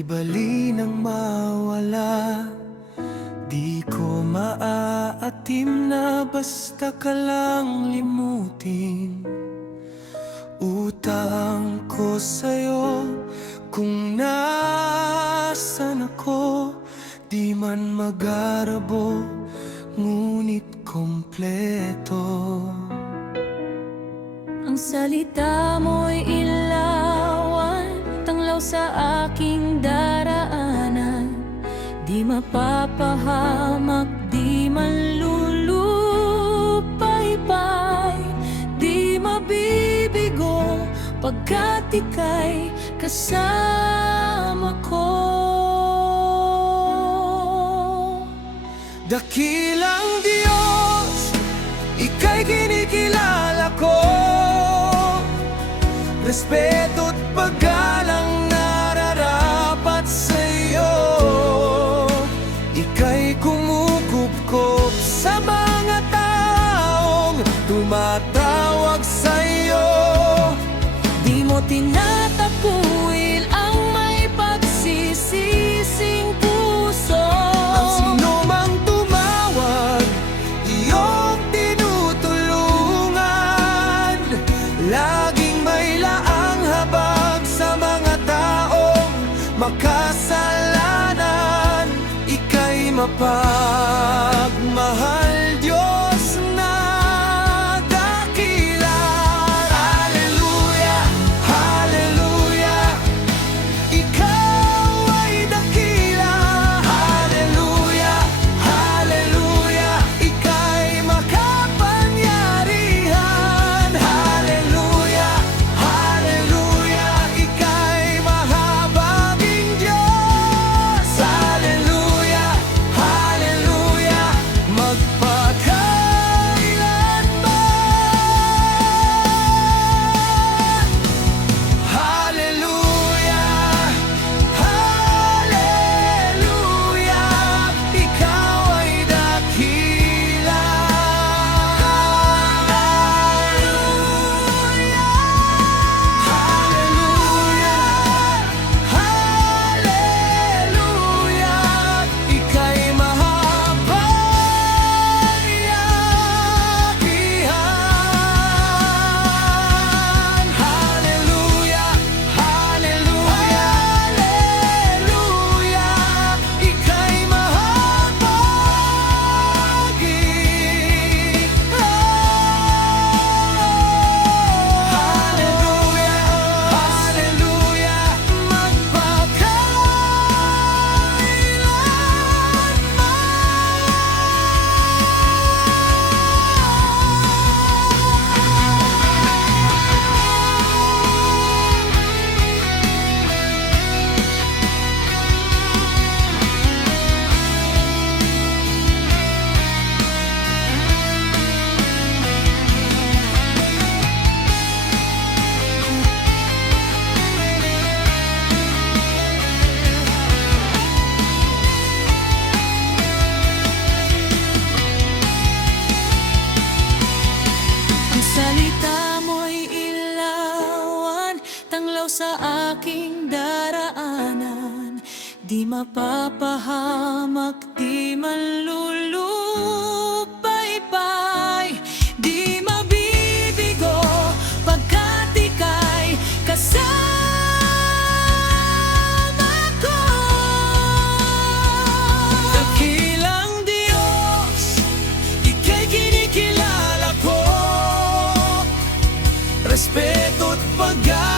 Di bali nang mawala, di ko maaatim na basta ka lang limutin. Utang ko sa'yo kung nasan ako, di man magarabo, ngunit kompleto. Ang salita mo'y ilawan, tanglaw sa aking daraanan. Di mapapahamak, di manlulupaypay, di mabibigo, pagkat ika'y kasama ko. Dakilang Diyos, ika'y kinikilala ko. Respeto't paggalang nararapat sa'yo. Ika'y kumukupkop sa mga taong tumatawag sa'yo. Di mo tinatakwil ang may pagsisising puso. Ang sinumang tumawag, iyong tinutulungan. Laging may laang habag sa mga taong makasalanan. Ika'y mapagmahal, Diyos na dakila. Hallelujah, hallelujah, ikaw ay dakila. Hallelujah, hallelujah, ika'y makapangyarihan. Hallelujah, hallelujah, ika'y mahabaging Diyos. Hallelujah, hallelujah, magpakailanman. Hallelujah, hallelujah, ikaw ay dakila. Hallelujah, hallelujah, ika'y mahabagyagihan. Hallelujah, hallelujah, hallelujah, ika'y mahabagyagihan. Hallelujah, hallelujah, Ang salita mo'y ilawan, tanglaw sa aking daraanan. Di mapapahamak, di manlulupaypay, di mabibigo, pagkat ika'y kasama ko. Dakilang Diyos, ika'y kinikilala ko. Respeto't paggalang